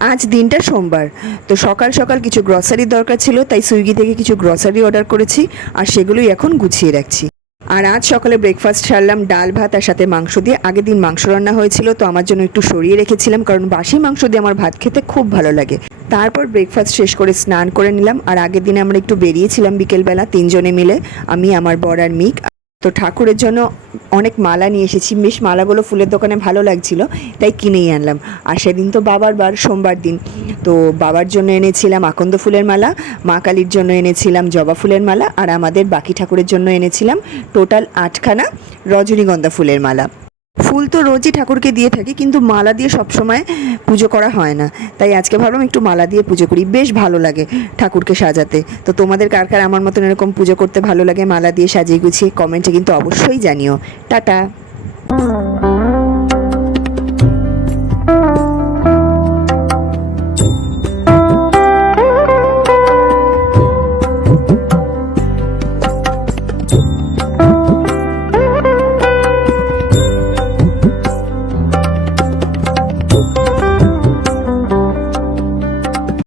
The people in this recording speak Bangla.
আজ দিনটা সোমবার, তো সকাল সকাল কিছু গ্রসারির দরকার ছিল, তাই সুইগি থেকে কিছু গ্রসারি অর্ডার করেছি আর সেগুলোই এখন গুছিয়ে রাখছি। আর আজ সকালে ব্রেকফাস্ট সারলাম ডাল ভাত আর সাথে মাংস দিয়ে। আগের দিন মাংস রান্না হয়েছিল, তো আমার জন্য একটু সরিয়ে রেখেছিলাম, কারণ বাসি মাংস দিয়ে আমার ভাত খেতে খুব ভালো লাগে। তারপর ব্রেকফাস্ট শেষ করে স্নান করে নিলাম। আর আগের দিনে আমরা একটু বেরিয়েছিলাম বিকেলবেলা তিনজনে মিলে, আমি, আমার বর আর মিক। তো ঠাকুরের জন্য অনেক মালা নিয়ে এসেছি, বেশ মালাগুলো ফুলের দোকানে ভালো লাগছিল, তাই কিনেই আনলাম। আর সেদিন তো বাবার বার, সোমবার দিন, তো বাবার জন্য এনেছিলাম আকন্দ ফুলের মালা, মা কালীর জন্য এনেছিলাম জবা ফুলের মালা, আর আমাদের বাকি ঠাকুরের জন্য এনেছিলাম টোটাল 8খানা রজনীগন্ধা ফুলের মালা। ফুল তো রোজই ঠাকুরকে দিয়ে থাকি, কিন্তু মালা দিয়ে সবসময় পুজো করা হয় না, তাই আজকে ভাবলাম একটু মালা দিয়ে পুজো করি, বেশ ভালো লাগে ঠাকুরকে সাজাতে। তো তোমাদের কার কার আমার মতন এরকম পুজো করতে ভালো লাগে মালা দিয়ে সাজিয়ে গুছিয়ে, কমেন্টে কিন্তু অবশ্যই জানিও। টাটা।